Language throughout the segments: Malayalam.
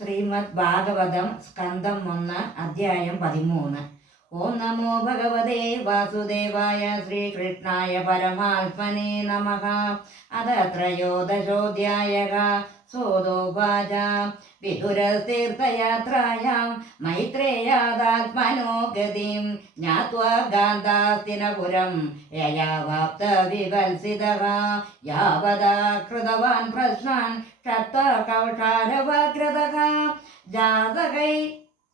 ശ്രീമദ് ഭാഗവതം സ്കന്ധം 1 അധ്യായം 13. ഓം നമോ ഭഗവതേ വാസുദേവായ ശ്രീകൃഷ്ണായ പരമാത്മനേ നമഃ. അത ത്രയോദശോऽധ്യായഃ. സോദോവാച വിദുരതീർത്ഥയാത്രായാം മൈത്രേയാദാത്മനോ ഗതിം ജ്ഞാത്വാ ഗാന്ധാസ്തിനപുരം യയാവാപ്ത വിവത്സിതഃ യാവദാ കൃതവാൻ പ്രശ്നാൻ ക്ഷത്തകൗഷാരവക്രതഃ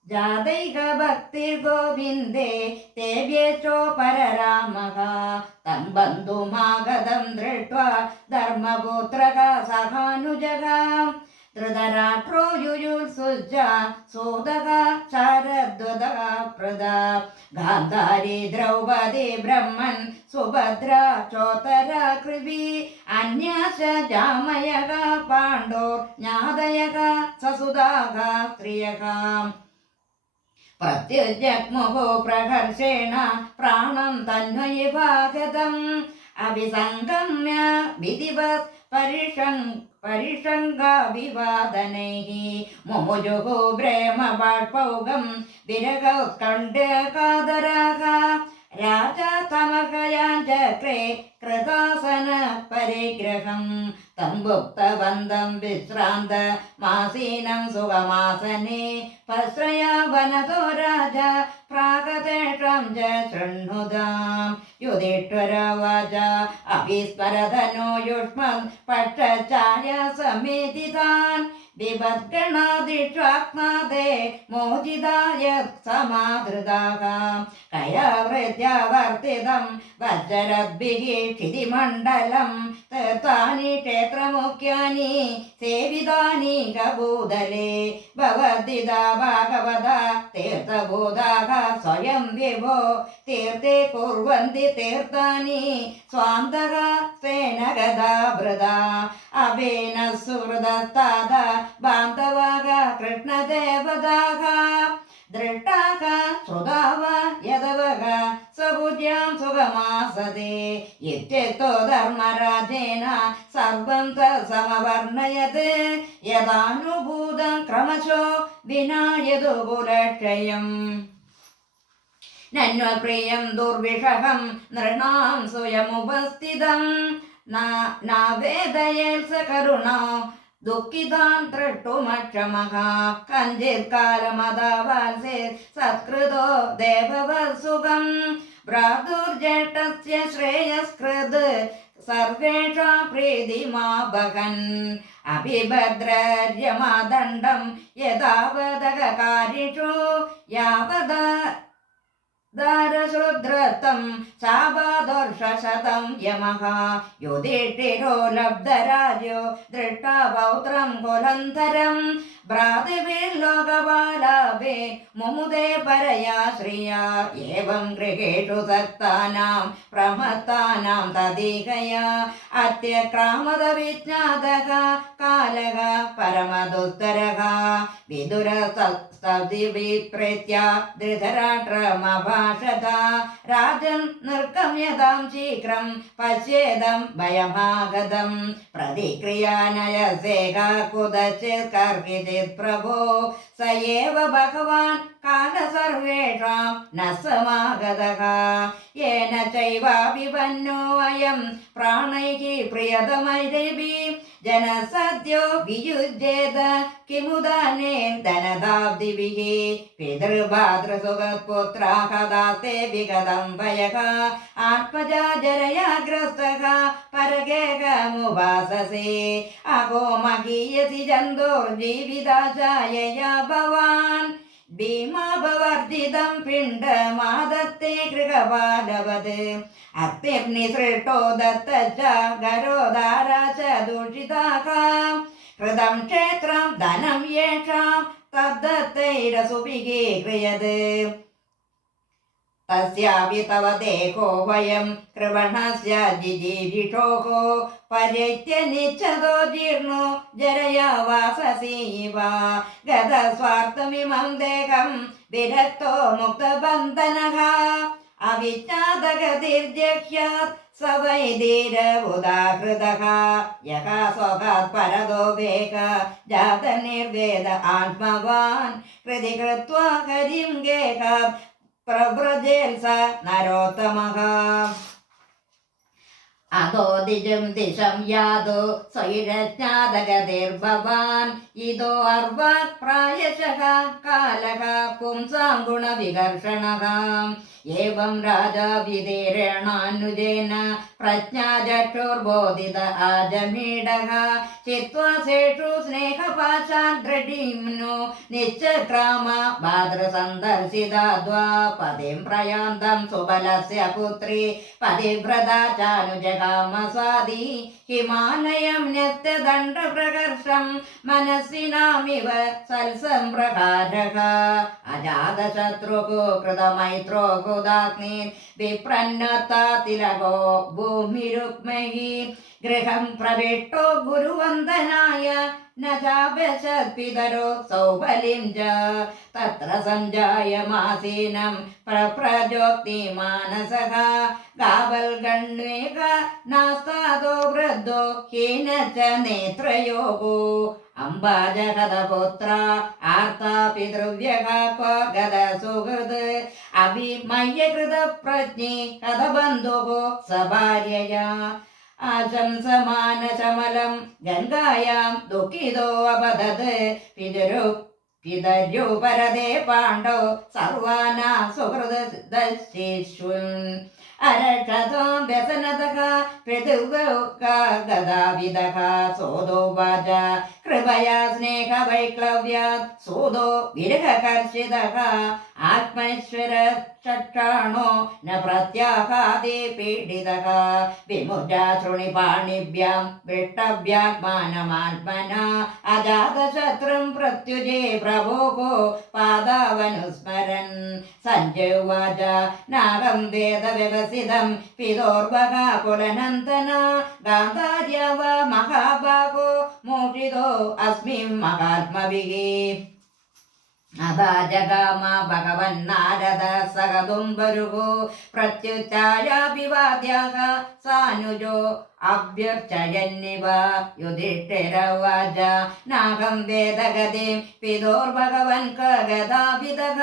ജാതൈക ഭക്തിർഗോവിന്ദേ തേഭ്യേഷ്ടോ പരരാമഃ തം ബന്ധുമാഗതം ദൃഷ്ട്വാ ധർമ്മപുത്രഃ സഹാനുജഃ ധൃതരാഷ്ട്രോ യുയുത്സുജ സോദഃ ശാരദ്വതഃ പ്രദാ ഗാന്ധാരി ദ്രൗപദി ബ്രഹ്മൻ സുഭദ്ര ചോത്തര കൃപി അന്യാശ ജാമയഃ പാണ്ഡോർ ജ്ഞാതയഃ സസുതാഃ സ്ത്രിയഃ പ്രത്യുജഗ്മുഹു പ്രഹർഷേണ പ്രാണം തന്മയി ഭാഗതം അഭിസംഗമ്യ വിധിവത് പരിഷംഗാഭിവാദനൈഃ മുമുജുഃ പ്രേമബാഷ്പൗകം വിരഹോത്കണ്ഠകാതരാഃ രാജാ തമഹയാഞ്ചക്രേ കൃതാസന പരിഗ്രഹം തം ഭുക്തവന്തം വിശ്രാന്ത മാസീനം സുഖമാസനെ പശ്രയാവനതോ രാജ പ്രാഗതേഷാം ച ശൃണ്വതാം യുധിഷ്ഠിരോവാച അഭിസ്മരധനോ യുഷ്മൽ പക്ഷഛായ സമേതിതാൻ വിപദ്ഗണാദിഷ്വാത്മാദേ മോചിതായ സമാധൃതാഃ കയാവൃത്യാവർത്തിതം വജ്രദ്ഭിः ക്ഷിതിമണ്ഡലം തീർത്ഥാനി ക്ഷേത്രമുഖ്യാനി സേവിതാനി കഭൂതലേ ഭവദ്ദിതാ ഭാഗവത തീർത്ഥഭൂതാഃ സ്വയം വിഭോ തീർത്ഥേ കുർവന്തി തീർത്ഥാനി സ്വാന്തഃ സ്വേന ഗദാഭൃതാ അഭേന സുഹൃദസ്താദ ബാന്ധവാഃ കൃഷ്ണദേവതാഃ ദൃഷ്ടാഃ ശ്രുതാവ യദവഃ സ്വബുദ്ധ്യാം സുഖമാസതേ ഇത്യുക്തോ ധർമ്മരാജേന സർവം സമവർണയത് യഥാനുഭൂതം ക്രമശോ വിനായതു കുലക്ഷയം നന്വപ്രിയം ദുർവിഷഹം നൃണാം സ്വയമുപസ്ഥിതം നാവേദയേൽ സകരുണോ ദുഃഖിതാൻ ദ്രഷ്ടുമക്ഷമഃ കഞ്ചിത്കാലമദാവാൽസേ സത്കൃതോ ദേവവത്സുഖം ഭ്രാതുർജ്യേഷ്ഠസ്യ ശ്രേയസ്കൃത് സർവേഷാം പ്രീതിമാഭകൻ അഭിഭദ്രര്യമാദണ്ഡം യഥാവദകാരിഷു യാവദാ ദാരശൂദ്രത്തം ശാപാദോർഷശതം യമഃ യുധിഷ്ഠിരോ ലബ്ധരാജ്യോ ദൃഷ്ടാ പൗത്രം കുലന്ധരം ഭ്രാതൃഭിർലോകപാലാഭേ മുമുദേ പരയാ ശ്രിയാ ഏവം ഗൃഹേഷു സക്താനാം പ്രമത്താനാം തദീഹയാ അത്യക്രാമത വിജ്ഞാതഃ കാലഃ പരമദുസ്തരഃ വിദുരസ്തവിപ്രീത്യ ധൃതരാഷ്ട്രമഭാഷത രാജൻ നിർഗമ്യതാം ശീഘ്രം പശ്യേദം ഭയമാഗതം പ്രതിക്രിയാനയസേഹ കുതചിത് കർഹിചിത് പ്രഭോ സ ഏവ ഭഗവാൻ കാല സർവേഷാം ന സമാഗതഃ യേന ചൈവാഭിപന്നോ അയം പ്രാണൈഃ പ്രിയതമൈരഭിः ജനസദ്യോ വിയുജ്യേത കിമുദാനേൻ ധനദാബ്ദിഭിः പിതൃഭാതൃസുഖപുത്രാः ദാസ്തേ വിഗതം ഭയഃ ആത്മജാ ജരയാഗ്രസ്തഃ പരഗേഹമുപാസസേ അഹോ മഹീയസി ജന്തോർജീവിതാശായയാ ഭവാൻ ഭീമാഭവർജിതം പിണ്ഡമാദത്തെ ഗൃഹപാലവത് അത്തിർനിസൃഷ്ടോ ദത്തശ്ച ഗരോദാരാ ച ദൂഷിതാഃ ഹൃദം ക്ഷേത്രം ധനം യേഷാം തദ്ദത്തൈരസുഭിः ക്രിയത് തസ്യാപി തവ ദേഹോ വയം കൃവണസ്യ ജിജീവിഷോः പരിത്യ നിച്ഛതോ ജീർണോ ജരയാ വാസസീവ ഗതസ്വാർത്ഥമിമം ദേഹം വിരക്തോ മുക്തബന്ധനഃ അവിജ്ഞാതഗതിർജഹ്യാത് स वै धीरबुधाहृदः यः स्वगात् परतो वेग जातनिर्वेद आत्मवान् हृदि कृत्वा हरिं गेहात् प्रव्रजेत् स नरोत्तमः अधो दिजं दिशं यादो स्वैरज्ञातगतिर्भवान् इदो अर्वाक् प्रायशः कालः पुंसां गुणविकर्षणः एवं राजा विधीरेणानुजेन प्रज्ञाचक्षुर्बोधित आजमीडः चित्वा सेषु स्नेहपाशान् दृढीम्नो निश्चक्राम भाद्रसन्दर्शिता द्वापदिं प्रयान्तं सुबलस्य पुत्री पतिव्रता चानुजगामस्वादी हिमालयं न्यस्तदण्डप्रकर्षं मनस्विनामिव सल्सम्प्रकारः अजातशत्रुः कृतमैत्रो हुदाग्निर् विप्रन्नता तिलको भूमिरुक्महि गृहं प्रविष्टो गुरुवन्दनाय न चापशत्पितरो सौबलिं च तत्र सञ्जायमासीनं प्रप्रजोक्तिमानसः गावल्गण्वेक नास्तादो वृद्धो हीन च नेत्रयोगो अम्बाजगदपुत्र आर्ता पितृव्यः क्व गदसुहृद् अभिमय्यकृतप्रज्ञे कथबन्धुः स भार्यया आशंसमानशमलं गङ्गायां दुःखितो अवदत् पितर्यो परदे पाण्डौ सर्वाना सुहृदशिष्युन् अरक्षतो व्यसनतः पृथिव्यौका गदाविदः सोदोवाच कृपया स्नेहवैक्लव्यात् सोदो विरहकर्षितः आत्मैश्वर चक्षाणो न प्रत्याहादे पीडितः विमुजा शृणिपाणिभ्यां विष्टव्यात्मानमात्मना अजातशत्रुं प्रत्युजे प्रभोः पादावनुस्मरन् सञ्जयवाच नाहं वेदव्यवसितं पितोर्वः कुलनन्दना गान्धार्य वा महाभागो मोषितो अस्मि महात्मभिः अदा जगाम भगवन्नारद सगदुम्बरुः प्रत्युच्चायाभिवाद्यः सानुजो अभ्यर्चयन्निव युधिष्ठिरवाच नाहं वेदगतिं पितोर्भगवन् गदाभिदः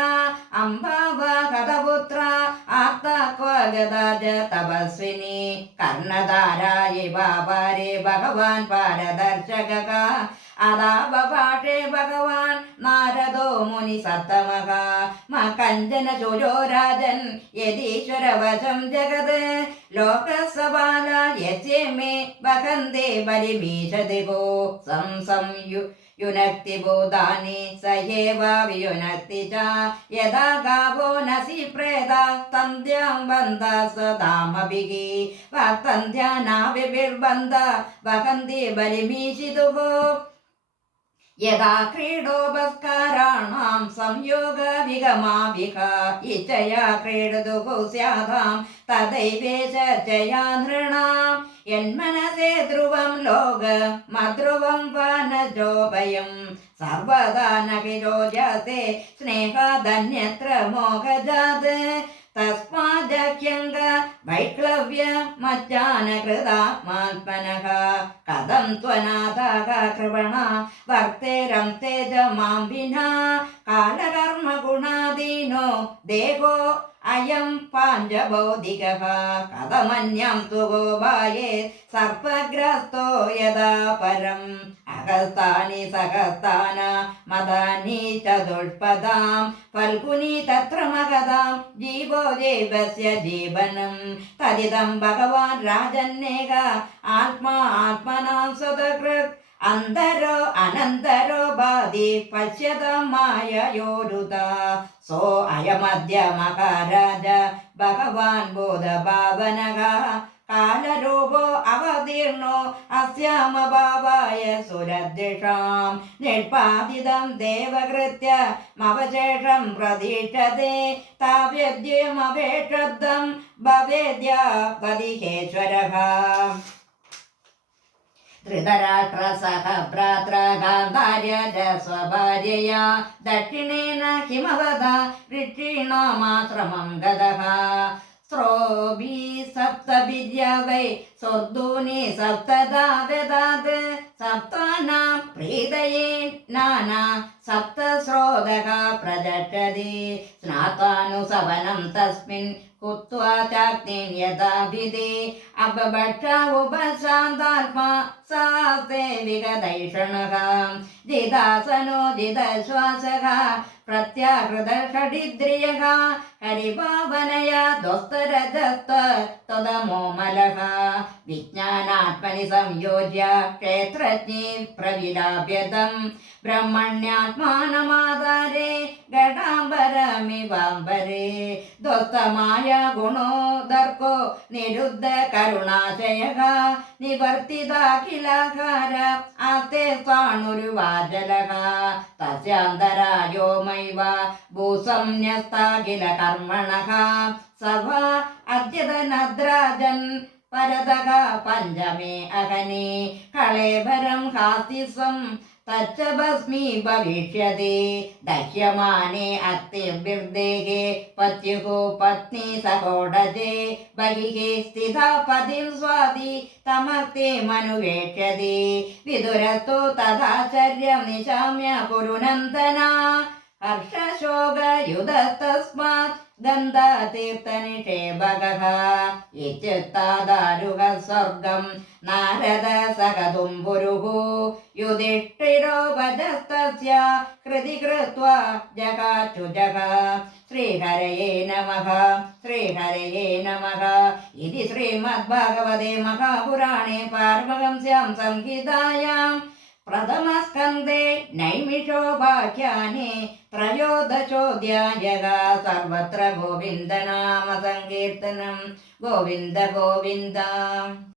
अम्बा वा हतपुत्रा आर्ता क्व गदा च तपस्विनी कर्णधारा इव पारे भगवान् पारदर्शकः अदावपाठे भगवान् नारदो मुनिसत्तमः कञ्चन चुजो राजन् यदीश्वरवशं जगत् लोकसबाला यस्य मे वहन्ते बलिमीशति भो युनक्ति भूतानि स एव वियुनक्ति च यदा गावो नसि प्रेता तन्त्यां बन्धा स्वधामभिः वर्तन्त्या नाभिर्बन्धा वहन्ति बलिमीशितुः यदा क्रीडोपस्काराणां संयोगविगमाविह इच्छया क्रीडतुः स्यादां तदैवेश चया नृणां यन्मनसे ध्रुवं लोकमध्रुवं वा न चोभयं सर्वदा न किरोजते स्नेहादन्यत्र मोहजात् तस्मादख्यङ्ग वैक्लव्य मज्जानकृतात्मात्मनः कथं त्वनाथः कृपणा वर्तेरं तेज मां विना कालकर्मगुणादीनो देहो अयं पाञ्चभौतिकः कथमन्यं तु गोबाये सर्पग्रस्तो यदा परम् अगस्तानि सहस्तान मदानि चतुष्पदां फल्गुनी तत्र मगदां जीवो देवस्य जीवनं तदिदं भगवान् राजन्नेह आत्मा आत्मनां सदकृत् अन्तरो अनन्तरो बाधि पश्यत माययोरुता सो अयमद्य महाराज भगवान् बोधभावनः कालरूपो अवतीर्णो अस्यामभावाय सुरद्विषां निर्पादितं देवकृत्य मवशेषं प्रतीक्षते ताव्यद्यमवेक्षब्दं भवेद्या पदिहेश्वरः धृतराष्ट्रसह भ्रात्र गान्धार्य च स्वभार्यया दक्षिणेन हिमवता ऋषीणामाश्रमं गतः സ്രോബി സപ്തഭിര്യ വൈ സ്വർദൂനി സപ്തദാ വേദാത് സപ്താനാം പ്രീതയേ നാനാ സപ്തസ്രോതക പ്രജക്ഷതി സ്നാതാനുസവനം തസ്മിൻ കുത്വാ ചാഗ്നിം യഥാഭിധി അപഭക്ഷ ഉപശാന്താത്മാ സാസ്തേ വിഗതൈഷണഃ ജിതാസനോ ജിതശ്വാസഃ പ്രത്യാഹൃത ഷഡിദ്രിയഃ ഹരിഭാവനയാ ധ്വസ്തരജസ്ത തദമോമലഃ വിജ്ഞാനാത്മനി സംയോജ്യ ക്ഷേത്രജ്ഞേ പ്രവിലാപ്യതം ബ്രഹ്മണ്യാത്മാനമാധാരേ ഘടാംബരമിവാംബരേ ധ്വസ്തമായ ഗുണോദർക്കോ നിരുദ്ധ കരുണാശയഃ നിവർത്തിതാഖിലാകാര ആസ്തേ സ്ഥാണുരുവാചലഃ തസ്യാന്തരായോമൈവ ഭൂസംന്യസ്താഖില കർമ്മണഃ സഭ അദ്യതനദ്രാജൻ പരതക പഞ്ചമേ അഹനി കളേബരം ഹാസ്തിസ്വം തച്ച ഭസ്മീ ഭവിഷ്യതി ദഹ്യമാനേ അത്തിർബിർദേഹേ പത്യുഃ പത്നി സഹോടജേ ബഹിഃ സ്ഥിതാ പതിം സ്വാതി തമർത്തെ മനുവേക്ഷ്യതി വിദുരസ്തു തഥാചര്യം നിശാമ്യ കുരുനന്ദനാ ഹർഷശോകയുധസ്തസ്മാത് ഗന്ധതീർത്ഥനിഷേവകഃ ഇത്യുക്താദാരുക സ്വർഗം നാരദ സഹതുംബുരുഃ യുധിഷ്ഠിരോ വജസ്തസ്യ ഹൃദി കൃത്വാ ജഗാചുജഃ ശ്രീഹരയേ നമഃ ശ്രീഹരയേ നമഃ ഇതി ശ്രീമദ്ഭാഗവതേ മഹാപുരാണേ പാരമഹംസ്യാം സംഹിതായാം പ്രഥമസ്കന്ധേ നൈമിഷോപാഖ്യാനെ ത്രയോദശോऽധ്യായः സർവത്ര ഗോവിന്ദനാമ സങ്കീർത്തനം ഗോവിന്ദ ഗോവിന്ദ.